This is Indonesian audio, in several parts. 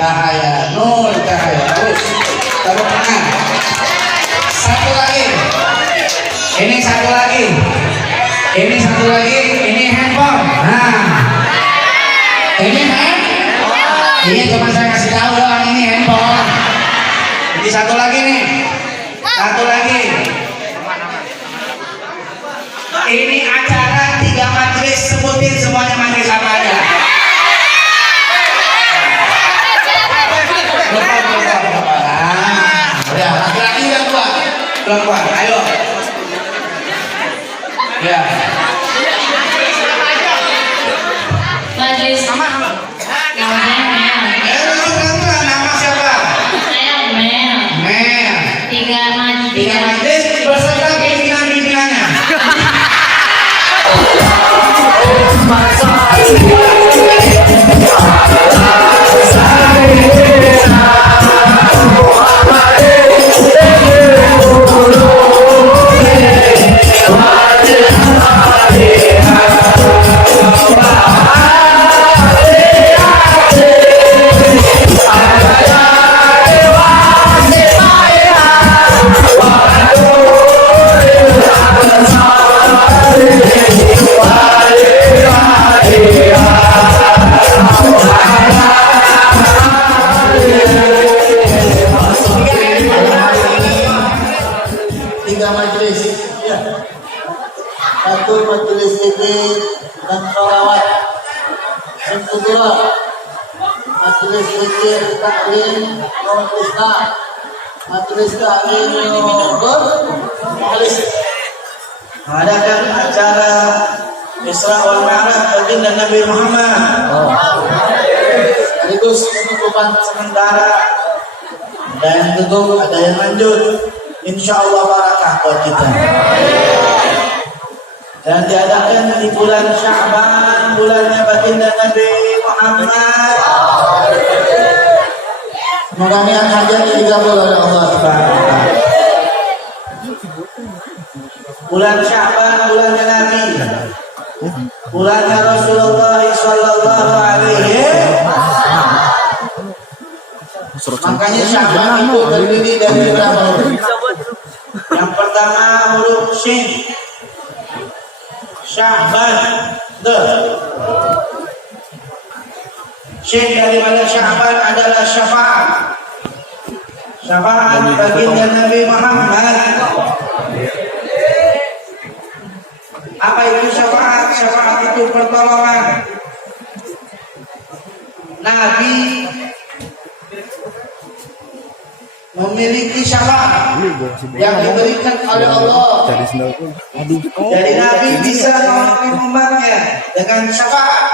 Cahaya, Nur Cahaya. Terus tepuk tangan. Satu lagi. Ini satu lagi. Ini satu lagi. Ini handphone. Nah, ini handphone. Ini cuma saya kasih tahu doang, ini handphone. Ini satu lagi nih. Satu lagi. Ini acara 3 majelis, sebutin semuanya majelis apa aja. Ya, laki-laki yang tua, perempuan, ayo. Ya. Majelis namanya Mel. Nama siapa? Saya Mel. Mel. 3 majelis beserta pimpinan-pimpinannya. Satu majelis zikir dan sholawat. Yang kedua majelis zikir taklim non Islam. Majelis taklim majelis Mengadakan acara Isra wal Mi'raj baginda Nabi Muhammad. sekaligus penutupan Sementara ada yang tutup, ada yang lanjut. Insya Allah barakah buat kita. Dan diadakan di bulan Sya'ban, bulannya baginda Nabi Muhammad. Semoga niat hajat dikabul oleh Allah Subhanahu wa taala. Bulan Sya'ban, bulannya Nabi. Bulannya Rasulullah sallallahu alaihi. Makanya Sya'ban itu terdiri dari berapa huruf? Yang pertama huruf Shin. Sya'ban. Shin daripada Sya'ban adalah syafaat. Syafaat baginda Nabi Muhammad. Apa itu syafaat? Syafaat itu pertolongan. Nabi memiliki syafaat yang diberikan oleh Allah. Jadi Nabi bisa menolong umatnya dengan syafaat.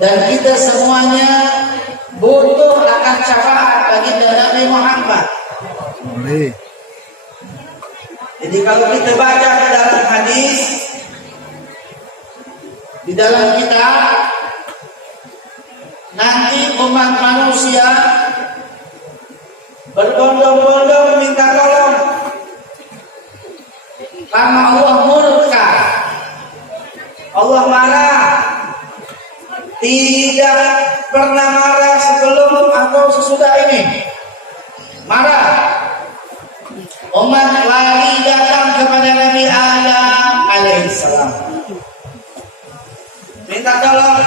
Dan kita semuanya butuh akan syafaat bagi Nabi Muhammad. Jadi kalau kita baca di dalam hadis, di dalam kitab, nanti umat manusia berbondong-bondong meminta tolong karena Allah murka, Allah marah. Tidak pernah marah sebelum atau sesudah ini. Marah. Umat lari datang kepada Nabi Adam alaihissalam, minta tolong.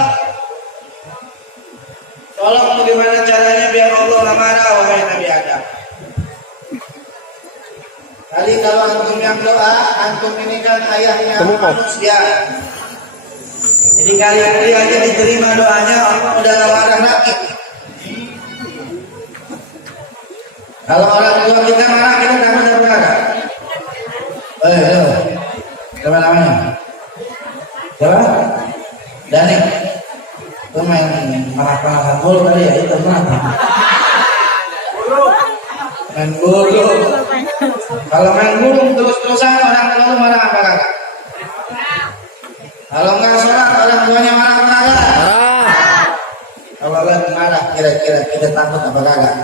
Tolong bagaimana caranya biar Allah nggak marah, wahai Nabi Adam. Tadi kalau antum yang doa, antum ini kan ayahnya manusia. Jadi kali-kali aja diterima doanya, Allah udah nggak marah lagi. Kalau orang tua kita marah, kita dapat apa? Siapa namanya? Siapa? Dani. Itu main marah-marahan bulu kali ya, itu kenapa? Main bulu. Kalau main bulu terus-terusan orang tua itu marah apa kagak? Kalau nggak sholat orang tuanya marah apa kagak? Kalau lagi marah kira-kira kita takut apa kagak?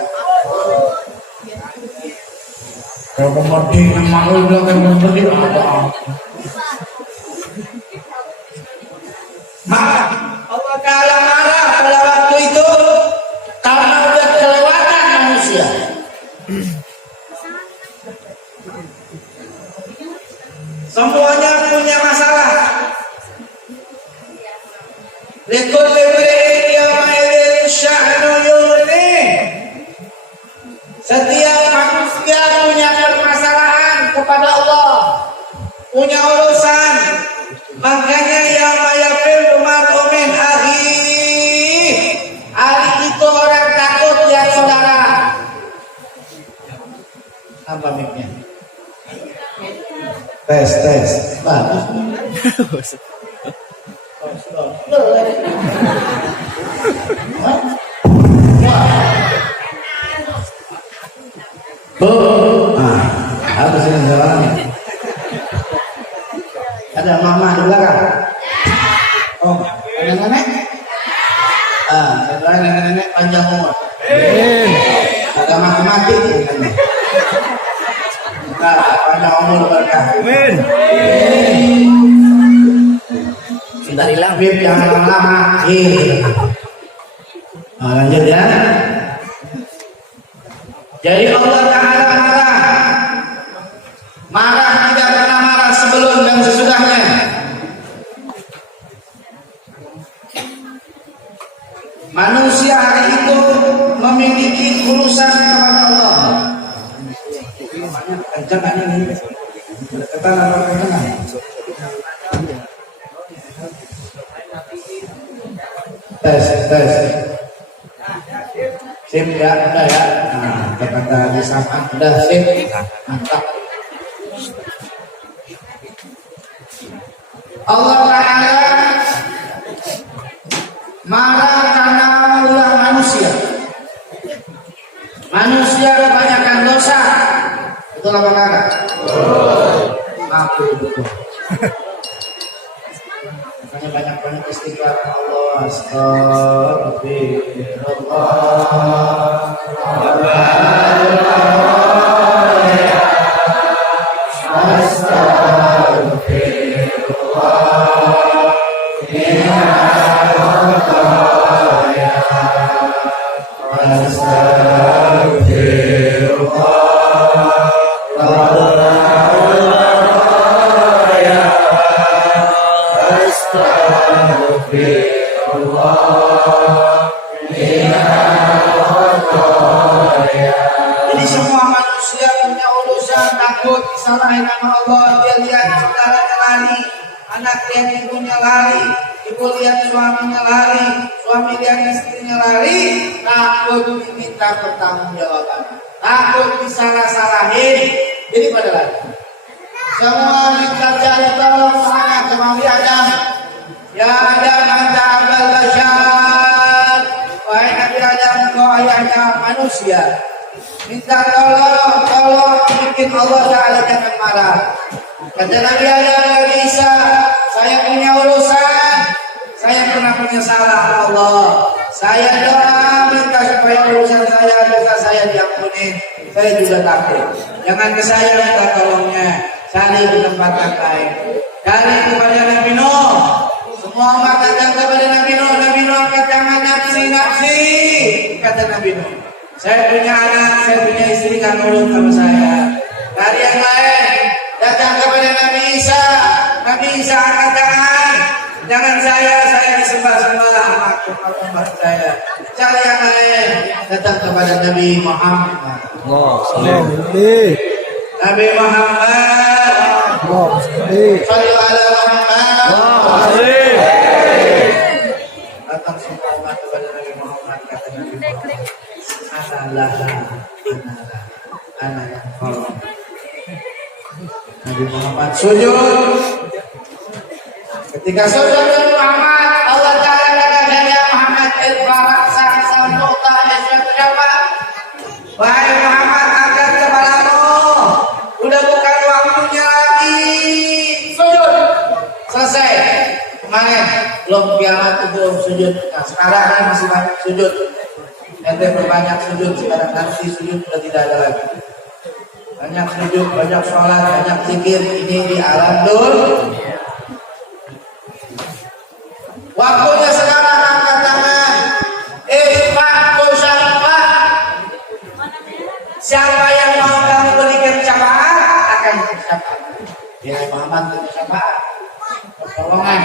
Kalau kemudian malu bilang kemudian apa? Marah. Allah Ta'ala marah pada waktu Likulli imri'in yawma idzin sya'nun yughnih. Setiap manusia punya permasalahan kepada Allah, punya urusan. Makanya yauma yafirru mar'u min akhihi. Hari itu orang takut lihat saudara. Apa miknya? Tes. Bagus. Harus ini jalannya. Ada mama di belakang. Oh, ada nenek? Setelah nenek panjang umur. Ada mati-mati. Panjang umur berkah. Sebentar hilang, Bib, jangan lama-lama. Lanjut ya. Jadi Allah Ta'ala marah tidak pernah marah sebelum dan sesudahnya. Manusia hari itu memiliki urusan kepada Allah. Kencang ini. Ketan atau kencang? Tes. Sip ya, udah ya. Nah, kata disapa, udah sip. Mantap. Allah Ta'ala marah karena ulah manusia. Manusia kebanyakan dosa. Betul apa enggak? Aku betul. Makanya banyak-banyak istighfar Allah. Jadi semua manusia punya urusan, takut disalahin sama Allah. Dia lihat saudaranya lari, anak lihat ibunya lari, ibu lihat suaminya lari, suami lihat istrinya lari. Takut diminta pertanggungjawaban, takut disalah-salahin. Jadi pada lari. Semua minta cari tolong sana ke Nabi Adam. Ya Adam, anta abal bashar. Wahai Nabi Adam, kau ayahnya manusia. Minta tolong bikin Allah Ta'ala jangan marah. Kata Nabi Adam, ya bisa, saya punya urusan, saya pernah punya salah Allah. Saya doa minta supaya urusan saya, dosa saya diampuni. Saya juga takut. Jangan ke saya minta tolongnya, cari di tempat yang lain. Cari kepada Nabi Nuh. Semua umat datang kepada Nabi Nuh. Nabi Nuh katakan nafsi. Kata Nabi Nuh, saya punya anak, saya punya istri, kan nurut sama saya. Dari yang lain datang kepada Nabi Isa. Nabi Isa angkat tangan. Jangan saya disembah-sembah umat saya. Cari yang lain. Datang kepada Nabi Muhammad. Nabi Muhammad. Sallu ala Muhammad. Datang semua umat kepada Nabi Muhammad. Kata Nabi Muhammad, Ana yang tolong. Nabi Muhammad sujud. Ketika sujud Nabi Muhammad, Allah Ta'ala kata, ya Muhammad irfa' sam'uka yasfa'u. Wahai Muhammad, angkat kepalamu. Udah bukan waktunya lagi. Sujud. Selesai. Kemarin belum kiamat itu sujud. Nah, sekarang kan masih banyak sujud. Ente berbanyak sujud, sekarang nanti sujud sudah tidak ada lagi. Banyak sujud, banyak sholat, banyak zikir. Ini di alam dunia. Waktunya sekarang angkat tangan. Siapa yang mau kamu berikan syafaat akan syafaat. Ya Muhammad beri syafaat. Pertolongan.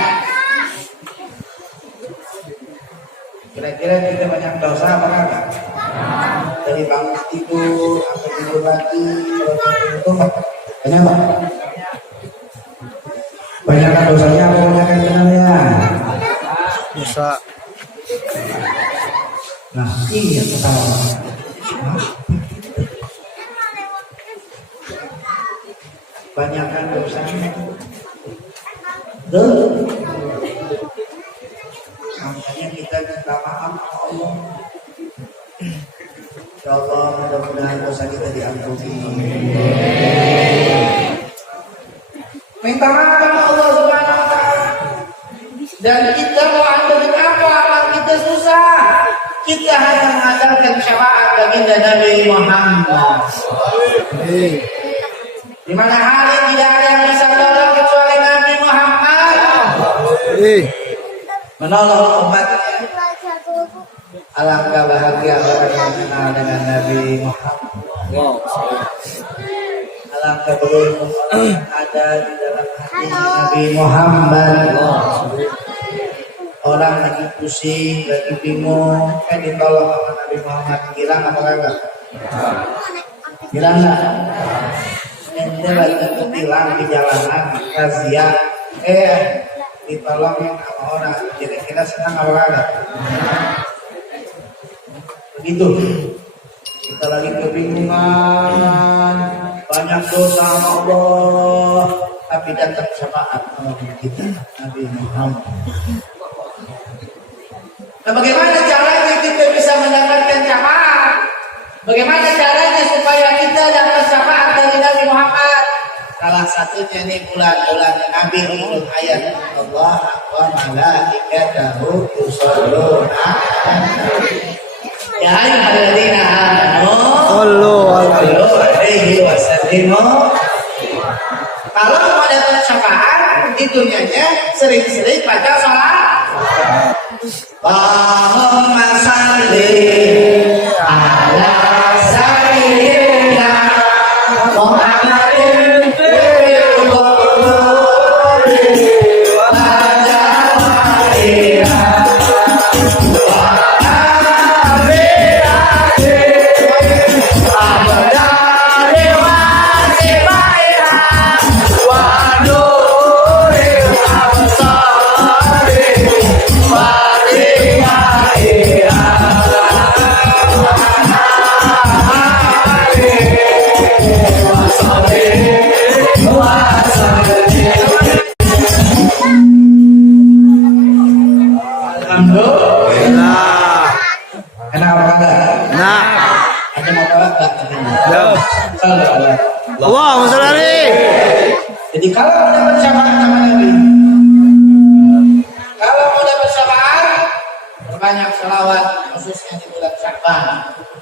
dosanya apa banyakkan kenalnya. Dosa. Nah, iya ketawa. Banyakkan dosanya. Betul. Makanya kita minta maaf sama Allah. Ya Allah, mudah-mudahan dosa kita diampuni. Minta maaf sama Allah Subhanahu wa taala. Dan kita mau ambil apa? Amal kita susah. Kita hanya mengandalkan syafaat baginda Nabi Muhammad. Di mana hari tidak ada yang bisa tolong kecuali Nabi Muhammad. Menolong umatnya. Alangkah bahagia orang yang kenal dengan Nabi Muhammad. Alangkah beruntung orang yang ada di dalam hati Nabi Muhammad. Orang lagi pusing, lagi bingung, ditolong sama Nabi Muhammad. Hilang apa kagak? Hilang nggak? Ente lagi ketilang di jalanan, razia, ditolongin sama orang. Kira-kira senang apa kagak? Begitu. Kita lagi kebingungan, banyak dosa sama Allah, tapi datang syafaat sama kita Nabi Muhammad. Nah, bagaimana caranya kita bisa mendapatkan syafaat? Bagaimana caranya supaya kita dapat syafaat dari Nabi Muhammad? Salah satunya nih bulan-bulan Nabi Umul Hayat. Allah wa malaikatahu yusholluna ya ayyuhalladzina amanu sallu alaihi wasallimu. Kalau mau dapat syafaat di dunianya sering-sering baca salat. Allahumma shalli ala sayyidina Muhammadin fil qulubin wa jawahirha wa amriyati abdani wa sibaiha wa nuril absari wa Alhamdulillah. Enak apa kagak? Nah. Ada mau kalah tak? Allahumma sholli. Jadi kalau mau dapat syafaat sama Nabi, kalau mau dapat syafaat, berbanyak selawat khususnya di bulan Sya'ban.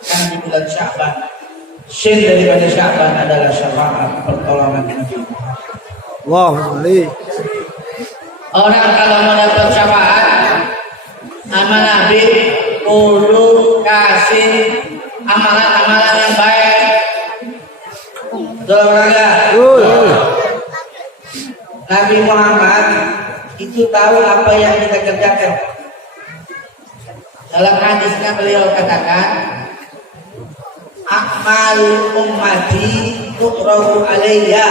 Kan di bulan Sya'ban, syin daripada Sya'ban adalah syafaat pertolongan Nabi. Allahumma sholli. Orang kalau mau dapat syafaat sama Nabi, kudu kasih amalan-amalan yang baik. Betul enggak? Nabi Muhammad itu tahu apa yang kita kerjakan. Dalam hadisnya beliau katakan, akmal ummati tuqra'u alayya.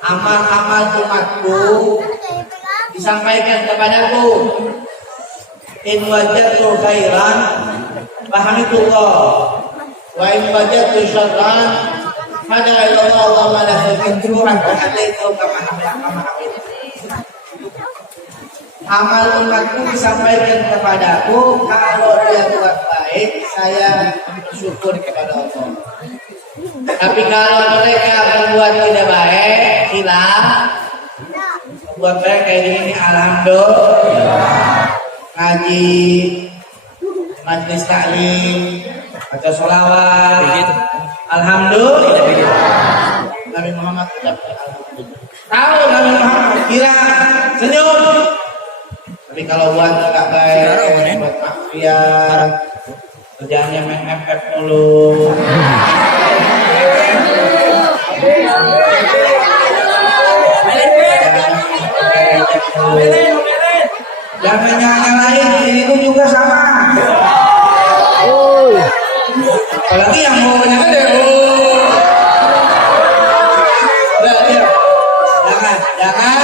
Amal-amal umatku disampaikan kepadaku. In wajadtu khairan fahamidullah wa in wajadtu syarran fad'a ila Allah wa la tadhkuru alaikum kama amal umatku disampaikan kepadaku. Kalau dia buat baik, saya bersyukur kepada Allah. Tapi kalau mereka berbuat tidak baik, hilang. Buat baik kayak gini, alhamdulillah. Ngaji, majlis taklim, baca sholawat, alhamdulillah. Nabi Muhammad ucapkan alhamdulillah. Tahu Nabi Muhammad bilang senyum. Tapi kalau buat nggak baik, buat maksiat, kerjaannya main FF mulu. Jangan nyalain, ini pun juga sama. Apalagi yang mau gede. Jangan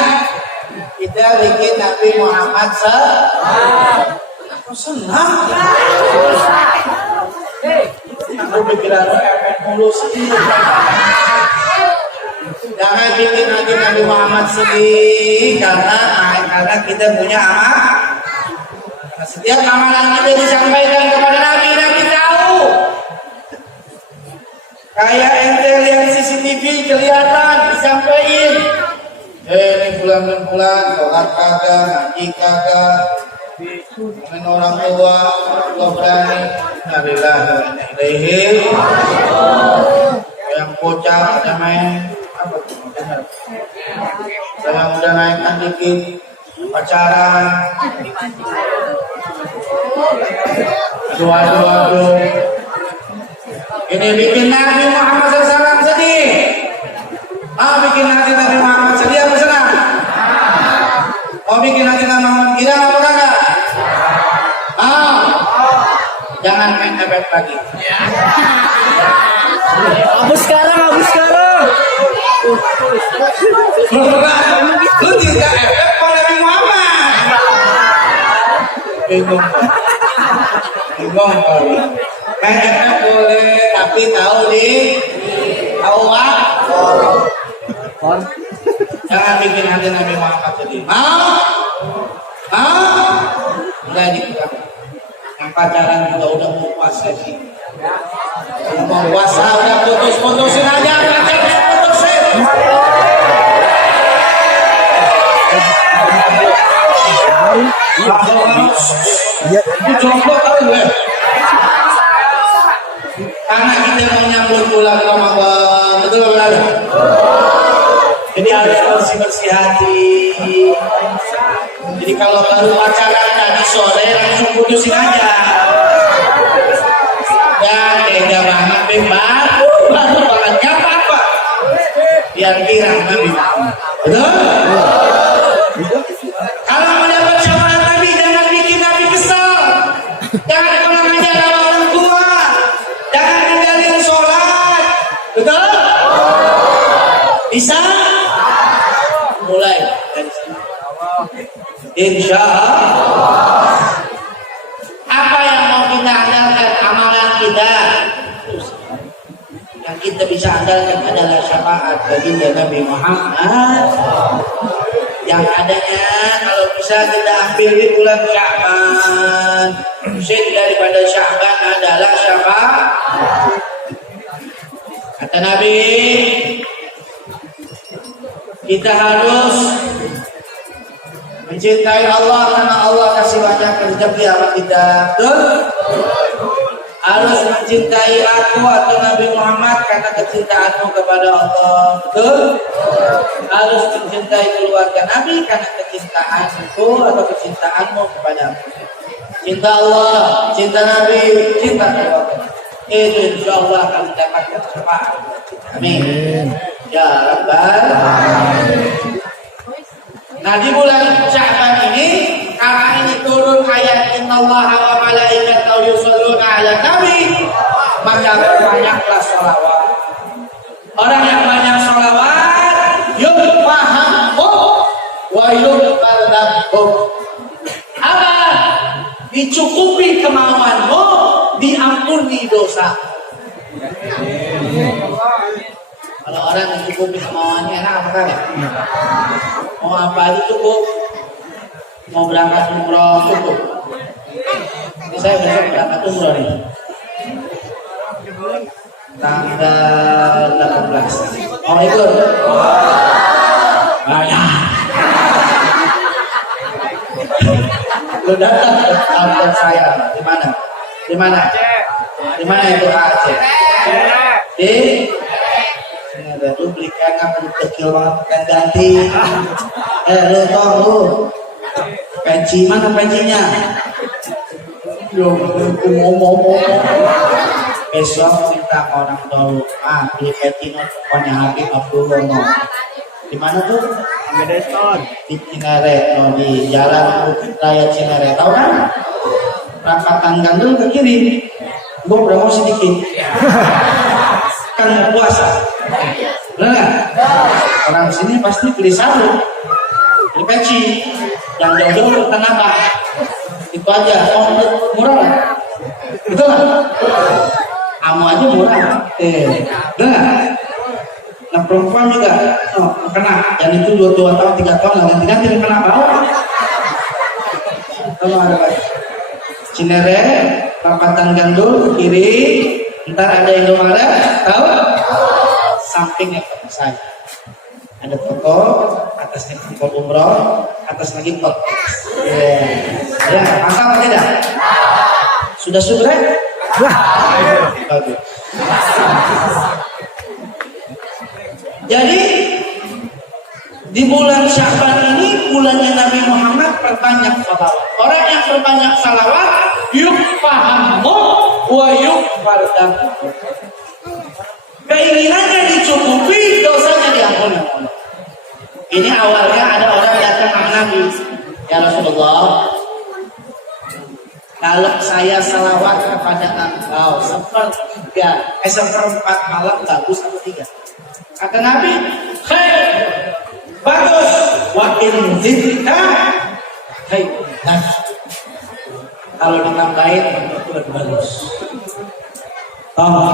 kita bikin Nabi Muhammad senang. Aku pikiran efek mulus. Jangan bikin nanti Nabi Muhammad sedih karena kita punya amal. Setiap amalan kita disampaikan kepada Nabi, Nabi tahu. Kayak ente lihat CCTV kelihatan disampaikan. Ini bulan dan bulan, sholat kagak, ngaji kagak, ngomongin orang tua, gak berani. Narilah, ilaihi. Yang bocah ada main, apa tuh? Yang udah naikkan dikit, pacaran. Aduh. Ini bikin Nabi Muhammad SAW sedih. Bikin hati Nabi Muhammad sedih apa senang? Bikin hati Nabi Muhammad gila apa kagak? Jangan main efek lagi. Abus sekarang. Lu tidak efek pada Nabi Muhammad. Bingung kali. Main efek boleh, tapi tahu jangan bikin hati Nabi Muhammad sedih. Enggak dipegang. Yang pacaran juga udah mau puasa sih. Mau puasa udah putusin aja, putusin. Itu jomblo kali gue. Karena kita mau nyambut bulan Ramadan, betul kan? Jadi harus bersih hati. Jadi kalau baru pacaran tadi sore langsung putusin aja. Dan tega banget baru banget apa? Biar girang Nabi. Betul? Kalau mau dapat syafaat Nabi jangan bikin Nabi kesel. Jangan pernah ngajar sama orang tua. Jangan ninggalin sholat. Betul? Bisa? Mulai dari sini. Insya Allah. Apa yang mau kita andalkan amalan kita? Yang kita bisa andalkan adalah syafaat baginda Nabi Muhammad. Yang adanya kalau bisa kita ambil di bulan Sya'ban. Musim daripada Sya'ban adalah syafaat. Kata Nabi, kita harus mencintai Allah karena Allah kasih banyak rezeki sama kita. Betul? Harus mencintai aku atau Nabi Muhammad karena kecintaanmu kepada Allah. Betul? Harus mencintai keluarga Nabi karena kecintaanku atau kecintaanmu kepada aku. Cinta Allah, cinta Nabi, cinta keluarga. Itu insya Allah akan mendapatkan syafaat. Amin. Ya Rabbal Alamin. Nah di bulan Sya'ban ini karena ini turun ayat innallaha wa malaikatahu yusholluna 'alan nabi, maka banyaklah sholawat. Orang yang banyak sholawat yufaham wa yuqbal. Apa? Dicukupi kemauanmu, diampuni dosa. Kalau orang mencukupi kemauannya enak apa kan? Mau apa aja cukup. Mau berangkat umroh cukup. Ini saya besok berangkat umroh nih. Tanggal 18. Mau ikut? Banyak. Lu datang ke kantor saya. Di mana? Di mana? Di mana itu Aceh? Di ada tuh belikan aku kecil banget kan ganti. Lu tau lu penci mana pencinya? Yo ngomong besok minta orang tahu beli penci pokoknya Habib Abdullah no. Di mana tuh? Di Cinere, no, di Jalan Raya Cinere, tahu kan? Perapatan Gandul ke kiri. Gue promosi dikit. Kan mau puasa. Benar nggak? Orang sini pasti beli satu. peci, yang jauh-jauh ke Tanah Abang. Itu aja. Oh, murah lah. Betul nggak? Kamu aja murah. Benar. Nah perempuan juga, kena. Yang itu 2 tahun, 3 tahun, ganti-ganti kena bau. Kalau ada Cinere, Perapatan Gandul, kiri, ntar ada Indomaret, tahu? Sampingnya saya. Ada toko, atasnya toko umroh, atas lagi pot. Ya, mantap apa tidak? Sudah subrek? Bagus. Jadi di bulan Sya'ban ini bulannya Nabi Muhammad perbanyak salawat. Orang yang perbanyak salawat yukfahamu wa yukfardam. Keinginannya dicukupi, dosanya diampuni. Ini awalnya ada orang datang ke Nabi, ya Rasulullah, kalau saya salawat kepada engkau seperempat malam bagus atau 3? Kata Nabi, khair, bagus. Wa in zidta khair. Kalau ditambahin itu lebih bagus.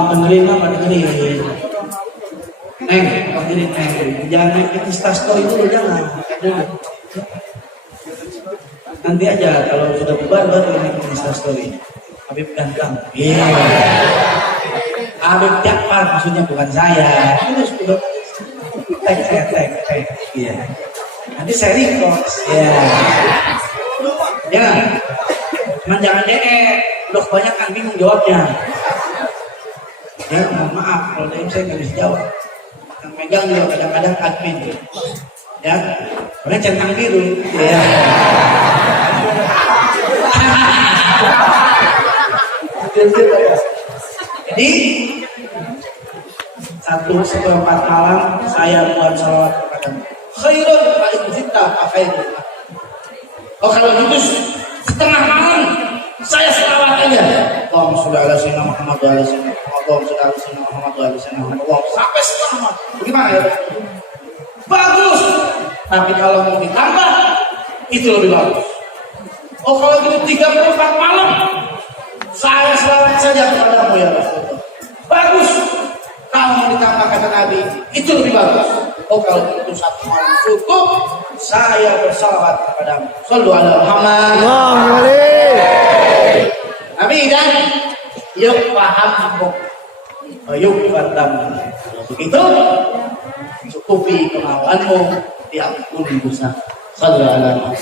Menerima apa dengerin? Dengerin. Jangan naik ke Instastory dulu, jangan. Nanti aja kalau sudah bubar baru naik ke Instastory. Habib Gantang. Iya. Habib Jakfar maksudnya, bukan saya. Itu sudah tag. Iya. Nanti saya repost. Iya. Jangan. Cuman jangan udah banyak kan bingung jawabnya. Ya, mohon maaf kalau DM saya nggak bisa jawab. Yang pegang juga kadang-kadang admin. Ya, karena centang biru. Ya. Jadi 1/4 malam saya buat salawat kepada khairun paling zita khairun. Oh kalau gitu setengah malam saya selawat aja. Allahumma sholli ala sayyidina Muhammad wa ala sayyidina Muhammad. Allahumma sholli ala sayyidina Muhammad wa ala sayyidina Muhammad. Sampai setengah malam. Bagaimana ya? Bagus. Tapi kalau mau ditambah itu lebih bagus. Oh kalau gitu 34 malam saya selawat saja kepadamu ya Rasulullah. Bagus. Kalau mau ditambah kata Nabi itu lebih bagus. Oh kalau itu 1 malam cukup, saya bersalawat kepadamu. Shallu ala Muhammad. Nabi dan yuk paham aku. Yuk paham. Begitu cukupi kemauanmu, diampuni dosa. Shallu ala Muhammad.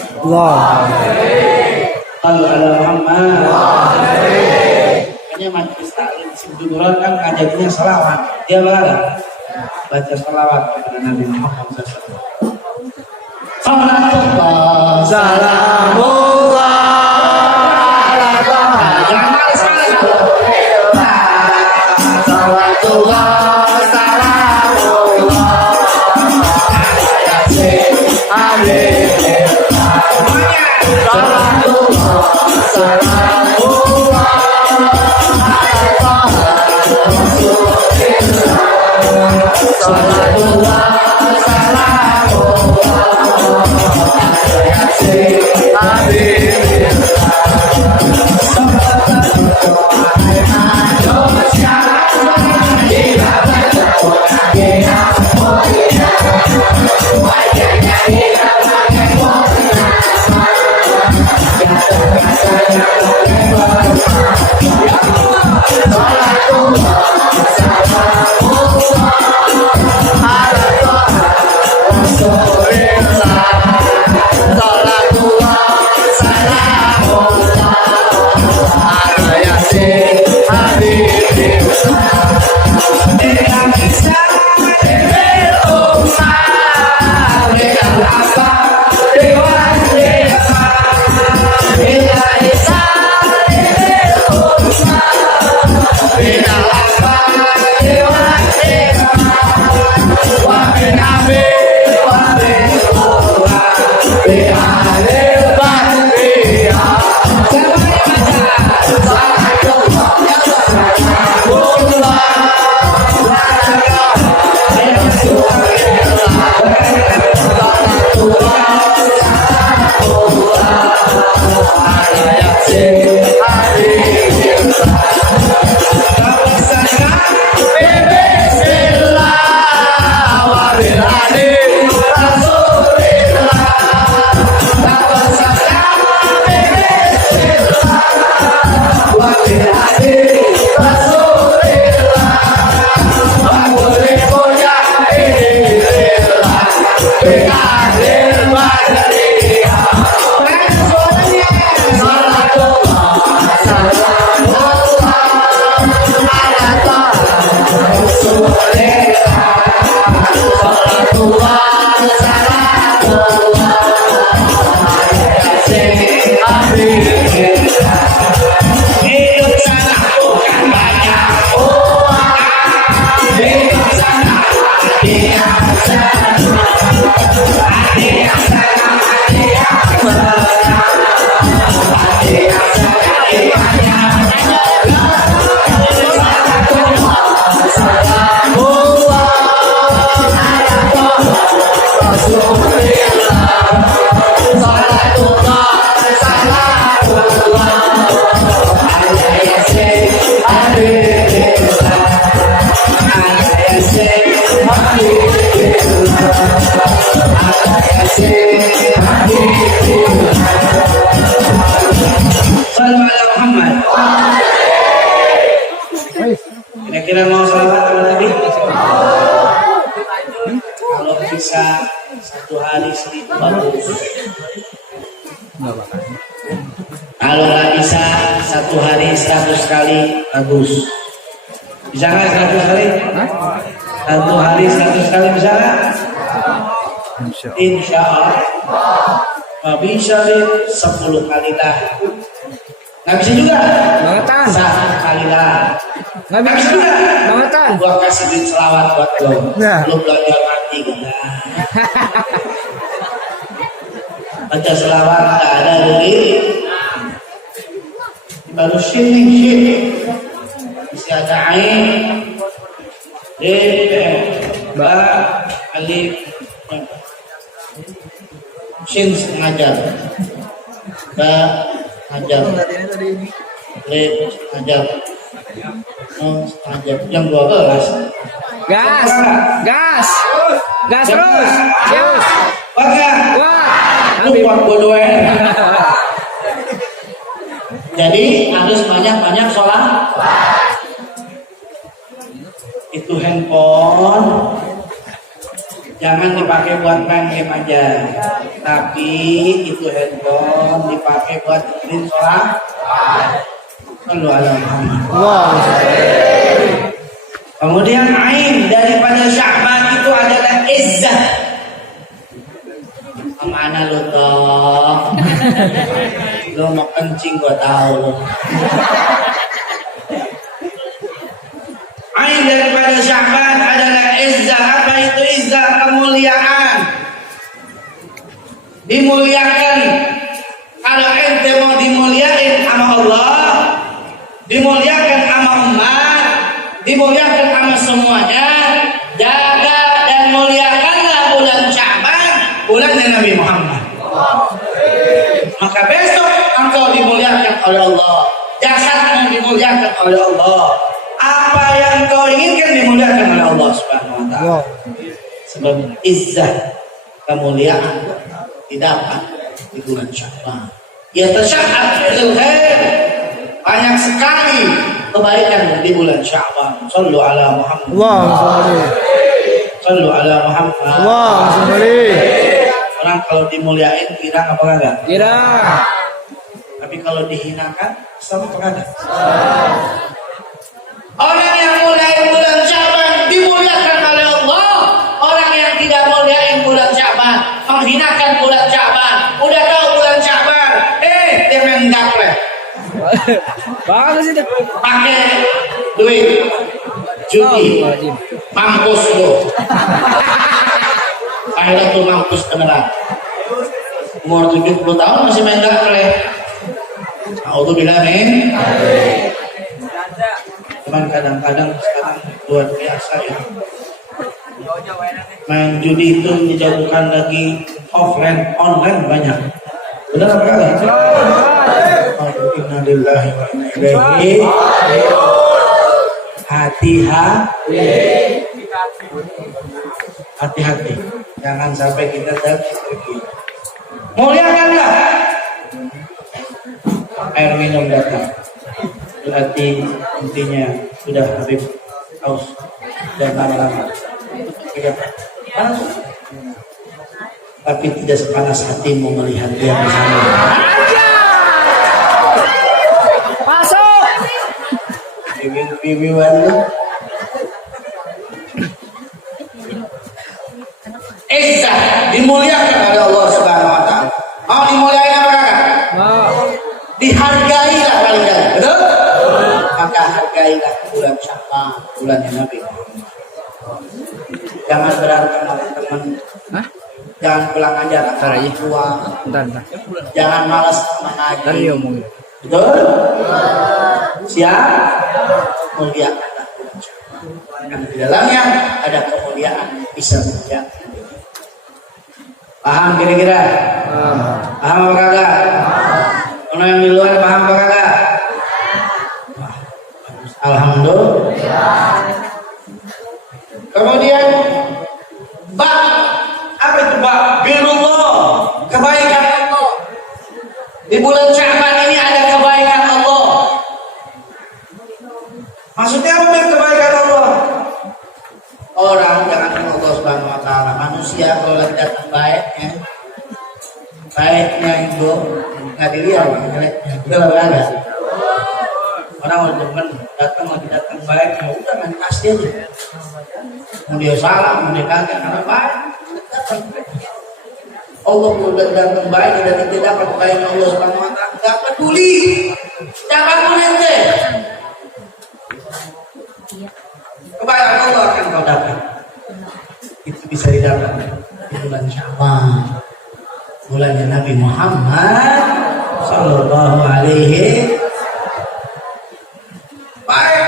Shallu ala Muhammad. Hanya majlis taklim Simjuduran kan kajiannya selawat. Dia mana? Baca selawat kepada Nabi Muhammad SAW. Salamullah, salamullah. Jangan malas salamullah, salamullah. Kalau nggak bisa 1 hari 100 kali bagus. Bisa nggak 100 kali? 1 hari 100 kali bisa nggak? Insya Allah. Nggak bisa deh 10 kali lah. Nggak bisa juga. Bangetan. 1 kali lah. Nggak Nggak bisa bisa. juga. Bangetan. Gua kasih duit selawat buat lo. Nah. Lo belajar mati kan? Baca selawat nggak ada duit. Baru sini masih ada ain. Ba alif sin ngajar. Ba ngajar. Lip ngajar. Ngajar jam 12. Gas. Gas. Gas terus. Terus. Baca. Wah. Lu buat bodohin. Jadi harus banyak-banyak sholat. Itu handphone jangan dipakai buat main game aja, tapi itu handphone dipakai buat bikin sholat. Lalu Wow. Kemudian ain daripada Sya'ban itu adalah izzah. Kemana lu toh? Lu mau kencing gua tahu lu. Ain daripada Sya'ban adalah izzah. Apa itu izzah? Kemuliaan. Dimuliakan. Kalau ente mau dimuliain sama Allah, dimuliakan sama umat, dimuliakan sama semuanya, jaga dan muliakanlah bulan Sya'ban, bulannya Nabi Muhammad. Maka besok engkau dimuliakan oleh Allah, jasadmu dimuliakan oleh Allah, apa yang kau inginkan dimuliakan oleh Allah Subhanahu wa taala. Wow. Sebab izzah, kemuliaan didapat di bulan Sya'ban. Ya tasya'ab fil khair. Banyak sekali kebaikan di bulan Sya'ban. Shallu ala Muhammad. Wow. Sorry. Shallu ala Muhammad. Wow. Sorry. Orang kalau dimuliain girang apa enggak? Girang. Tapi kalau dihinakan sama apa enggak? Orang yang muliain bulan Sya'ban dimuliakan oleh Allah. Orang yang tidak muliain bulan Sya'ban menghinakan bulan Sya'ban. Udah tahu bulan Sya'ban, dia main gaple. Bagus itu. Pakai duit judi, mampus lu. Akhirnya tuh mampus beneran. Umur 70 tahun masih main gaple. Alhamdulillah nih. Cuman kadang-kadang sekarang luar biasa ya. Main judi itu dijauhkan lagi offline, online banyak. Benar apa enggak? Innalillahi wa inna ilaihi. Hati-hati, jangan sampai kita terpergi. Muliakanlah. Air minum datang, berarti intinya sudah habis haus dan lama-lama. Panas. Tapi tidak sepanas hatimu melihat dia bersama. Masuk. Bibi wanita. Izzah dimuliakan oleh Allah Subhanahu wa taala. Mau dimuliakan apa kakak? Mau. Dihargailah paling kali, betul? Maka hargailah bulan Sya'ban, bulannya Nabi Muhammad. Jangan berantem sama teman. Hah? Jangan pulang aja Ntar aja. tua. Bentar. Jangan malas Ntar mengaji. dia omongin. Betul? Siap? Muliakanlah bulan Sya'ban. Karena di dalamnya ada kemuliaan, bisa muliakan. Paham kira-kira? Paham apa kagak? Kalau yang di luar paham apa kagak? Alhamdulillah. Kemudian apa itu birrullah, kebaikan Allah. Di bulan Sya'ban ini ada kebaikan Allah. Maksudnya apa kebaikan Allah? Orang jangan Allah Subhanahu wa taala, manusia kalau lagi datang baik ya, baiknya itu nggak dilihat, jeleknya kita olahraga. Orang udah demen datang lagi datang baik, ya udah main kasih aja. Mau dia salah, mau dia kagak, karena baik. Datang. Allah udah datang baik dan tidak dapat baik Allah Subhanahu Wa Taala. Gak peduli, siapapun ente. Kebaikan Allah akan kau dapat. Itu bisa didapat di bulan Syawal, bulannya Nabi Muhammad Sallallahu Alaihi. Baik.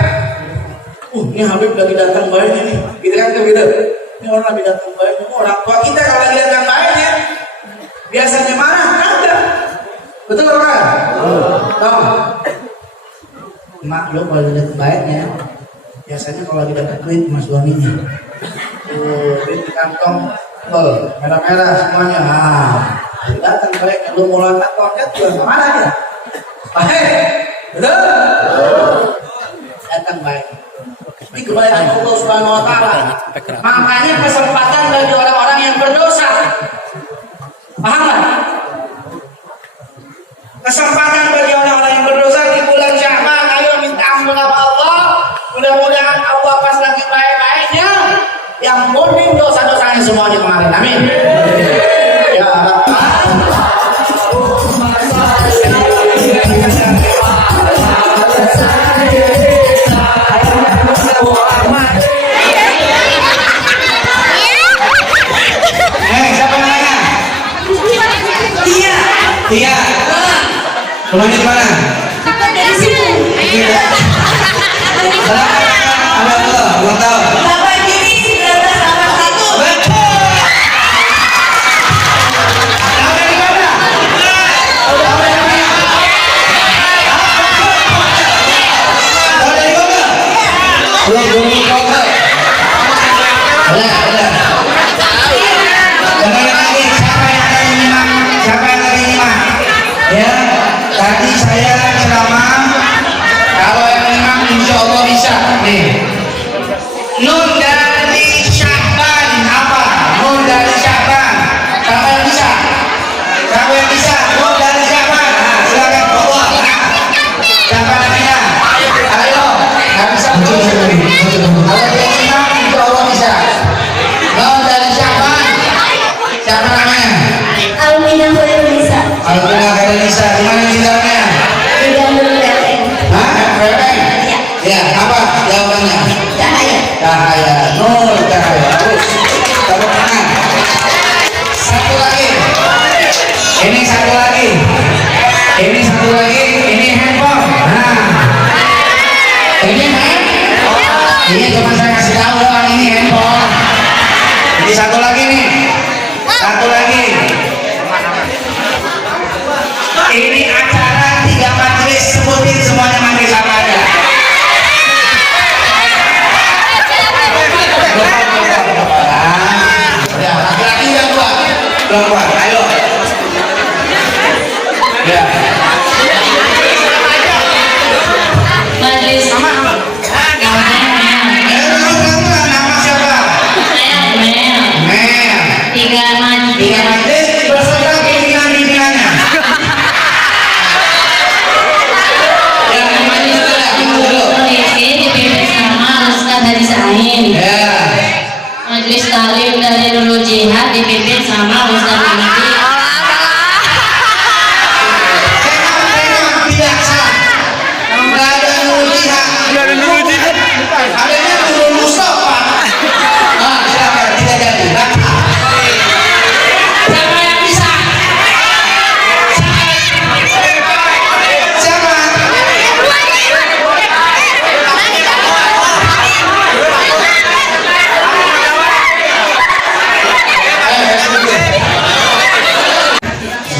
Ini Habib lagi datang baik ini. Kita kan beda. Ini orang lagi datang baik. Orang tua kita kalau lagi datang baik ya, biasanya marah, kagak. Betul kan? Tahu? Mak lo kalau lihat baiknya, biasanya kalau lagi dapat duit sama suaminya. Duit di kantong, merah-merah semuanya. Datang baiknya, lo mau lantak konten juga mana dia? Baik, betul? Datang baik. Ini kebaikan Allah Subhanahu Wa Taala. Makanya kesempatan bagi orang-orang yang berdosa. Paham nggak? Kesempatan bagi orang-orang yang berdosa di bulan Sya'ban. Ayo minta ampun sama Allah. Mudah-mudahan Allah pas lagi baik-baiknya yang murni dosa-dosanya semuanya kemarin. Amin. Ya Siapa namanya? Iya. Rumahnya di mana? Dari situ. Halo, ulang tahun. 8 Juni 1981. Betul. Tahu dari mana? Tahu dari mana? Tahu dari mana? Belum tahu. Udah. Kembali lagi, siapa yang lagi nyimak? Ya, tadi saya ceramah. Kalau yang nyimak insya Allah bisa. Nih, nun dari Sya'ban apa? Nun dari Sya'ban. Siapa yang bisa? Siapa yang bisa? Nun dari Sya'ban. Nah, silakan bawa. Siapa namanya? Ayo, nggak bisa. Kalau yang nyimak insya Allah bisa. Nun dari Sya'ban. Siapa namanya? Almina Khairunisa. Alhamdulillah Khairunisa. Di mana sidangnya? Di Bandung Benteng. Hah? Benteng? Ya, apa jawabannya? Cahaya. Cahaya. Nur cahaya. Terus. Tepuk tangan. Satu lagi. Ini satu lagi. Ini satu lagi. Ini handphone. Nah. Ini handphone. Ini cuma saya kasih tahu doang, ini handphone. Ini satu lagi nih. Satu lagi. Ini acara 3 majelis, sebutin semuanya majelis apa aja. Ya, laki-laki yang dua. Perempuan, ayo. Ya. Majelis. Namanya Nama siapa? Mel. Mel. 3 majelis. 3 majelis beserta pimpinan-pimpinannya. Yang majelis itu lagi dulu. Dipimpin sama Ustaz dari Sain. Ya. Majelis Talim dari Nurul Jihad dipimpin sama Ustaz Indi. Tidak sah. Nggak ada Nurul Jihad. Adanya Nurul Mustafa. Ah, silakan, tidak jadi. Batal. Siapa yang bisa? Siapa?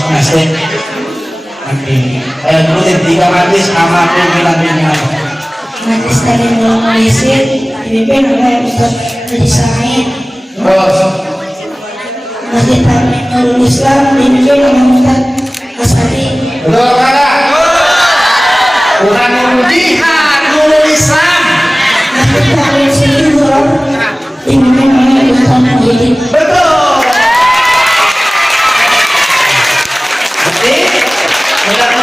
Masih. Dulu 3 majelis nama pimpinan-pimpinan. Majelis Talim Nurul Malaysia dipimpin oleh Ustaz dari Sain. Terus. Masjid Talim Nurul Islam dipimpin oleh Ustaz Asari. Betul kada? Bukan Nurul Jihad, Nurul Islam. Masjid Talim Sihur dipimpin oleh Ustaz Muhyiddin. Betul. Benar